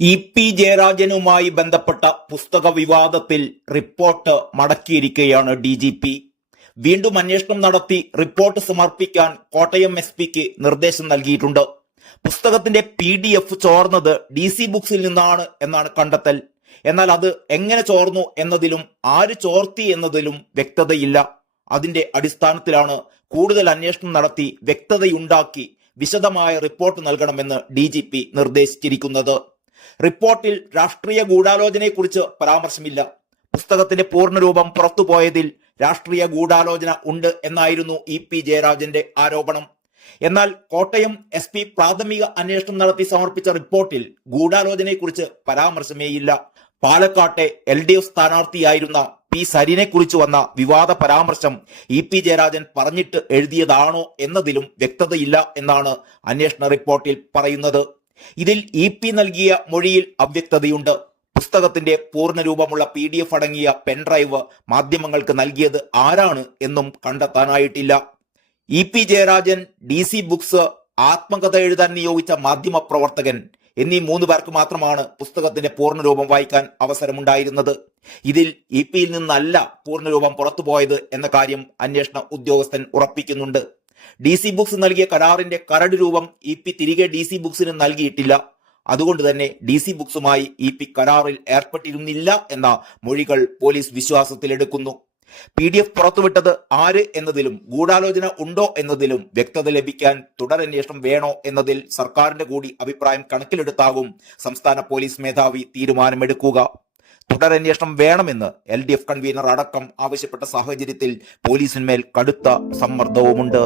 EP. ജയരാജനുമായി ബന്ധപ്പെട്ട പുസ്തക വിവാദത്തിൽ റിപ്പോർട്ട് മടക്കിയിരിക്കുകയാണ് ഡി.ജി.പി. വീണ്ടും അന്വേഷണം നടത്തി റിപ്പോർട്ട് സമർപ്പിക്കാൻ കോട്ടയം എസ്.പിക്ക് നിർദ്ദേശം നൽകിയിട്ടുണ്ട്. പുസ്തകത്തിന്റെ PDF ചോർന്നത് DC ബുക്സിൽ നിന്നാണ് എന്നാണ് കണ്ടെത്തൽ. എന്നാൽ അത് എങ്ങനെ ചോർന്നു എന്നതിലും ആര് ചോർത്തി എന്നതിലും വ്യക്തതയില്ല. അതിന്റെ അടിസ്ഥാനത്തിലാണ് കൂടുതൽ അന്വേഷണം നടത്തി വ്യക്തതയുണ്ടാക്കി വിശദമായ റിപ്പോർട്ട് നൽകണമെന്ന് DGP നിർദ്ദേശിച്ചിരിക്കുന്നത്. റിപ്പോർട്ടിൽ രാഷ്ട്രീയ ഗൂഢാലോചനയെക്കുറിച്ച് പരാമർശമില്ല. പുസ്തകത്തിന്റെ പൂർണ്ണരൂപം പുറത്തുപോയതിൽ രാഷ്ട്രീയ ഗൂഢാലോചന ഉണ്ട് എന്നായിരുന്നു ഇ.പി. ജയരാജന്റെ ആരോപണം. എന്നാൽ കോട്ടയം SP പ്രാഥമിക അന്വേഷണം നടത്തി സമർപ്പിച്ച റിപ്പോർട്ടിൽ ഗൂഢാലോചനയെക്കുറിച്ച് പരാമർശമേയില്ല. പാലക്കാട്ടെ LDF സ്ഥാനാർത്ഥിയായിരുന്ന P. സരിനെക്കുറിച്ച് വന്ന വിവാദ പരാമർശം ഇ.പി. ജയരാജൻ പറഞ്ഞിട്ട് എഴുതിയതാണോ എന്നതിലും വ്യക്തതയില്ല എന്നാണ് അന്വേഷണ റിപ്പോർട്ടിൽ പറയുന്നത്. ഇതിൽ ഇ.പി. നൽകിയ മൊഴിയിൽ അവ്യക്തതയുണ്ട്. പുസ്തകത്തിന്റെ പൂർണ്ണരൂപമുള്ള PDF അടങ്ങിയ പെൻഡ്രൈവ് മാധ്യമങ്ങൾക്ക് നൽകിയത് ആരാണ് എന്നും കണ്ടെത്താനായിട്ടില്ല. ഇ.പി. ജയരാജൻ, DC ബുക്സ്, ആത്മകഥ എഴുതാൻ നിയോഗിച്ച മാധ്യമ പ്രവർത്തകൻ എന്നീ 3 പേർക്ക് മാത്രമാണ് പുസ്തകത്തിന്റെ പൂർണ്ണരൂപം വായിക്കാൻ അവസരമുണ്ടായിരുന്നത്. ഇതിൽ ഇ.പിയിൽ നിന്നല്ല പൂർണ്ണരൂപം പുറത്തുപോയത് എന്ന കാര്യം അന്വേഷണ ഉദ്യോഗസ്ഥൻ ഉറപ്പിക്കുന്നുണ്ട്. DC ബുക്സ് നൽകിയ കരാറിന്റെ കരട് രൂപം ഇ.പി. തിരികെ DC ബുക്സിന് നൽകിയിട്ടില്ല. അതുകൊണ്ട് തന്നെ DC ബുക്സുമായി ഇ.പി. കരാറിൽ ഏർപ്പെട്ടിരുന്നില്ല എന്ന മൊഴികൾ പോലീസ് വിശ്വാസത്തിലെടുക്കുന്നു. PDF പുറത്തുവിട്ടത് ആര് എന്നതിലും ഗൂഢാലോചന ഉണ്ടോ എന്നതിലും വ്യക്തത ലഭിക്കാൻ തുടരന്വേഷണം വേണോ എന്നതിൽ സർക്കാരിന്റെ കൂടി അഭിപ്രായം കണക്കിലെടുത്താകും സംസ്ഥാന പോലീസ് മേധാവി തീരുമാനമെടുക്കുക. തുടരന്വേഷണം വേണമെന്ന് LDF കൺവീനർ അടക്കം ആവശ്യപ്പെട്ട സാഹചര്യത്തിൽ പോലീസിന്മേൽ കടുത്ത സമ്മർദ്ദവുമുണ്ട്.